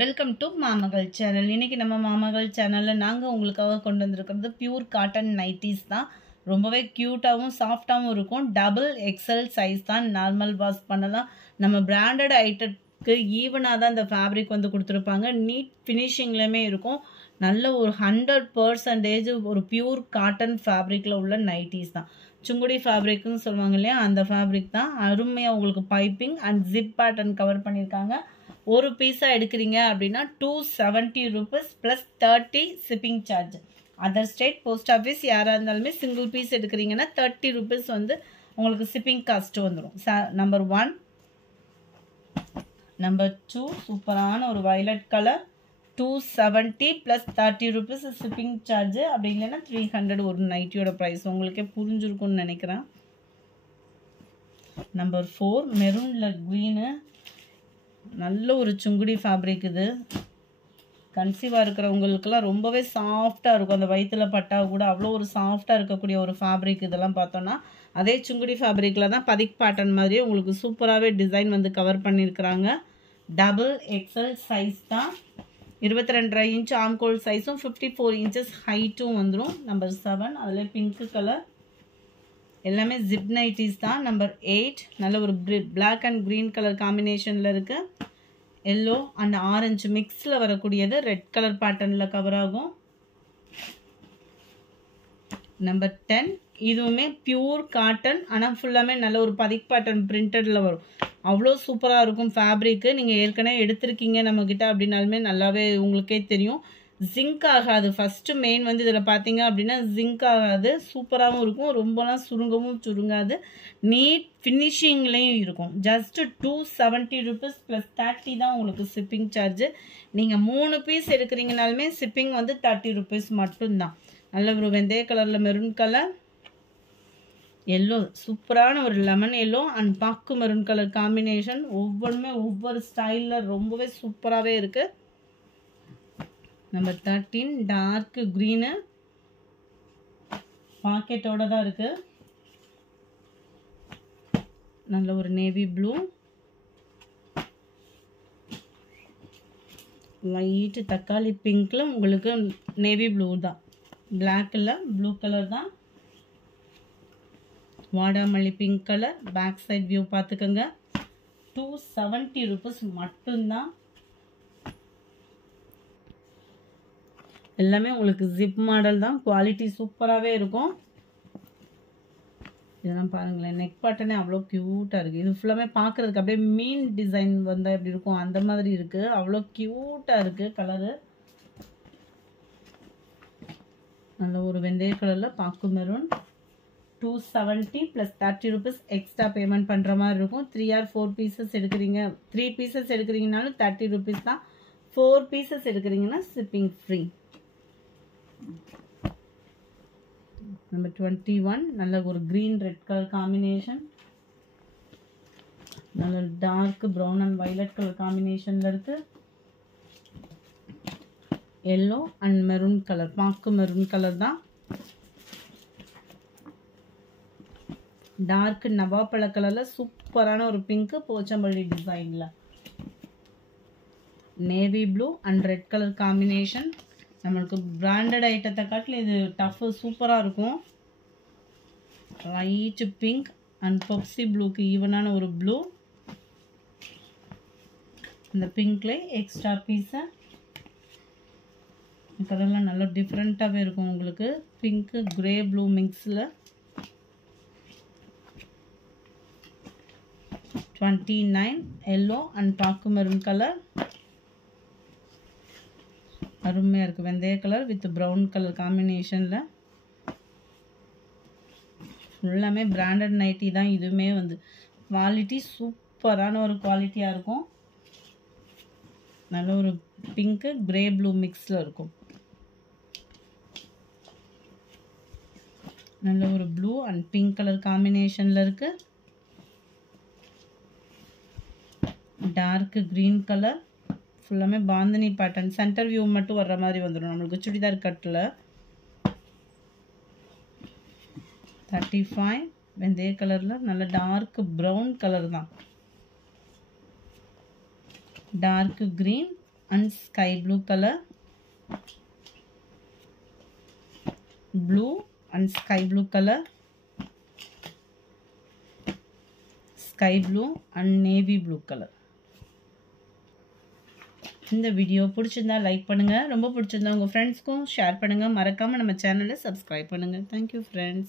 Welcome to மாமகள் channel. இன்றைக்கி நம்ம மாமகள் சேனலில் நாங்கள் உங்களுக்காக கொண்டு வந்திருக்கிறது பியூர் காட்டன் நைட்டிஸ் தான். ரொம்பவே க்யூட்டாகவும் சாஃப்டாகவும் இருக்கும். டபுள் எக்ஸல் சைஸ் தான். நார்மல் வாஷ் பண்ணலாம். நம்ம பிராண்டட் ஐட்டத்துக்கு ஈவனாக தான் இந்த ஃபேப்ரிக் வந்து கொடுத்துருப்பாங்க. நீட் ஃபினிஷிங்லேயுமே இருக்கும். நல்ல ஒரு 100% ஒரு பியூர் காட்டன் ஃபேப்ரிக்கில் உள்ள நைட்டிஸ் தான். சுங்குடி ஃபேப்ரிக்னு சொல்லுவாங்க இல்லையா, அந்த ஃபேப்ரிக் தான். அருமையாக உங்களுக்கு piping and zip pattern cover பண்ணியிருக்காங்க. ஒரு பீஸாக எடுக்கிறீங்க அப்படின்னா 270 rupees + 30 shipping charge. Other state post office யாராக இருந்தாலுமே சிங்கிள் பீஸ் எடுக்கிறீங்கன்னா 30 rupees வந்து உங்களுக்கு ஷிப்பிங் காஸ்ட் வந்துடும். நம்பர் 1. நம்பர் 2 சூப்பரான ஒரு violet colour, 270 + 30 rupees shipping charge. அப்படி இல்லைன்னா 300 ஒரு நைட்டியோட ப்ரைஸ். உங்களுக்கே புரிஞ்சிருக்கும்னு நினைக்கிறேன். நம்பர் 4 மெரூனில் க்ரீனு, நல்ல ஒரு சுங்குடி ஃபேப்ரிக். இது கன்சீவாக இருக்கிறவங்களுக்குலாம் ரொம்பவே சாஃப்டாக இருக்கும். அந்த வயிற்றில் பட்டா கூட அவ்வளோ ஒரு சாஃப்டாக இருக்கக்கூடிய ஒரு ஃபேப்ரிக். இதெல்லாம் பார்த்தோன்னா அதே சுங்குடி ஃபேப்ரிக்கில் தான் பதிக் பேட்டர்ன் மாதிரியே உங்களுக்கு சூப்பராகவே டிசைன் வந்து கவர் பண்ணியிருக்கிறாங்க. டபுள் எக்ஸல் சைஸ் தான். 22.5 inch ஆம்கோல் சைஸும் 54 inches ஹைட்டும் வந்துடும். நம்பர் 7 அதில் பிங்க்கு கலர். எல்லாமே ஜிப் நைட்டிஸ் தான். நம்பர் 8 நல்ல ஒரு பிளாக் அண்ட் க்ரீன் கலர் காம்பினேஷனில் இருக்குது. எல்லோ அண்ட் ஆரஞ்சு மிக்ஸில் வரக்கூடியது. ரெட் கலர் பேட்டர்னில் கவர் ஆகும். நம்பர் 10 இதுவுமே பியூர் காட்டன், ஆனால் ஃபுல்லாமே நல்ல ஒரு பதிக் பேட்டர்ன் பிரிண்டடில் வரும். அவ்வளோ சூப்பராக இருக்கும் ஃபேப்ரிக்கு. நீங்கள் ஏற்கனவே எடுத்திருக்கீங்க நம்மக்கிட்ட அப்படின்னாலுமே நல்லாவே உங்களுக்கே தெரியும். ஜிங்க் ஆகாது. ஃபஸ்ட்டு மெயின் வந்து இதில் பார்த்தீங்க அப்படின்னா ஜிங்க் ஆகாது. சூப்பராகவும் இருக்கும். ரொம்பலாம் சுருங்கவும் சுருங்காது. நீட் ஃபினிஷிங்லேயும் இருக்கும். ஜஸ்ட்டு 270 rupees + 30 தான் உங்களுக்கு ஷிப்பிங் சார்ஜு. நீங்கள் 3 பீஸ் எடுக்கிறீங்கனாலுமே ஷிப்பிங் வந்து 30 rupees மட்டும்தான். நல்ல ஒரு வெந்தய கலரில் மெரூன் கலர், எல்லோ சூப்பரான ஒரு லெமன் எல்லோ அண்ட் பாக்கு மெரூன் கலர் காம்பினேஷன். ஒவ்வொன்றுமே ஒவ்வொரு ஸ்டைலில் ரொம்பவே சூப்பராகவே இருக்குது. நம்பர் 13 டார்க் க்ரீனு, பாக்கெட்டோட தான் இருக்குது. நல்ல ஒரு நேவி ப்ளூ, லைட்டு தக்காளி பிங்க்கில் உங்களுக்கு நேவி ப்ளூ தான். பிளாக்கில் ப்ளூ கலர் தான். வாடாமல்லி pink colour. Back side view பார்த்துக்கோங்க. 270 rupees மட்டும்தான். எல்லாமே உங்களுக்கு ஜிப் மாடல் தான். குவாலிட்டி சூப்பராகவே இருக்கும். இதெல்லாம் பாருங்களேன், நெக் பேட்டர்னே அவ்வளோ க்யூட்டாக இருக்குது. இது ஃபுல்லாமே பார்க்குறதுக்கு அப்படியே மீன் டிசைன் வந்தால் எப்படி இருக்கும் அந்த மாதிரி இருக்குது. அவ்வளோ க்யூட்டாக இருக்குது கலரு. நல்ல ஒரு வெந்தய கலரில் பாக்கு மெரூன். 270 + 30 rupees எக்ஸ்ட்ரா பேமெண்ட் பண்ணுற மாதிரி இருக்கும். 3 or 4 பீசஸ் எடுக்கிறீங்க, 3 பீசஸ் எடுக்கிறீங்கனாலும் 30 rupees தான். 4 பீசஸ் எடுக்கிறீங்கன்னா ஷிப்பிங் ஃப்ரீ. நம்பர் 21 நல்ல ஒரு க்ரீன் ரெட் கலர் காம்பினேஷன். நல்ல dark brown and violet colour காம்பினேஷனில் இருக்குது. எல்லோ அண்ட் மெரூன் கலர், பாக்கு மெரூன் கலர் தான். டார்க் நவாப்பழ கலரில் சூப்பரான ஒரு பிங்க்கு போச்சம்பள்ளி டிசைனில். Navy blue and red colour combination. நம்மளுக்கு பிராண்டட் ஐட்டத்தை காட்டில் இது டஃப்பு சூப்பராக இருக்கும். லைட்டு பிங்க் அண்ட் பெப்சி ப்ளூக்கு ஈவனான ஒரு ப்ளூ. இந்த பிங்க்ல எக்ஸ்ட்ரா பீஸை கலர்லாம் நல்லா டிஃப்ரெண்ட்டாகவே இருக்கும் உங்களுக்கு. பிங்க்கு கிரே ப்ளூ மிக்ஸில். 29 எல்லோ அண்ட் பாக்கு மெரூன் கலர். அருமையாக இருக்குது. வெந்தய கலர் வித் ப்ரௌன் கலர் காம்பினேஷனில். எல்லாமே பிராண்டட் நைட்டி தான். இதுவுமே வந்து குவாலிட்டி சூப்பரான ஒரு குவாலிட்டியாக இருக்கும். நல்ல ஒரு பிங்க்கு கிரே ப்ளூ மிக்ஸில் இருக்கும். நல்ல ஒரு ப்ளூ அண்ட் பிங்க் கலர் காம்பினேஷனில் இருக்குது. Dark green colour. ஃபுல்லாமே பாந்தினி பேட்டர்ன். சென்டர் வியூ மட்டும் வர்ற மாதிரி வந்துடும் நம்மளுக்கு சுடிதார் கட்டில். 35 வெந்தய கலரில் நல்ல டார்க் ப்ரௌன் கலர் தான். Dark green and sky blue color, blue and sky blue color, sky blue and navy blue color. இந்த வீடியோ பிடிச்சிருந்தா லைக் பண்ணுங்க, ரொம்ப பிடிச்சிருந்தா உங்க ஃப்ரெண்ட்ஸ்க்கும் ஷேர் பண்ணுங்க, மறக்காம நம்ம சேனலை சப்ஸ்கிரைப் பண்ணுங்க. Thank you friends.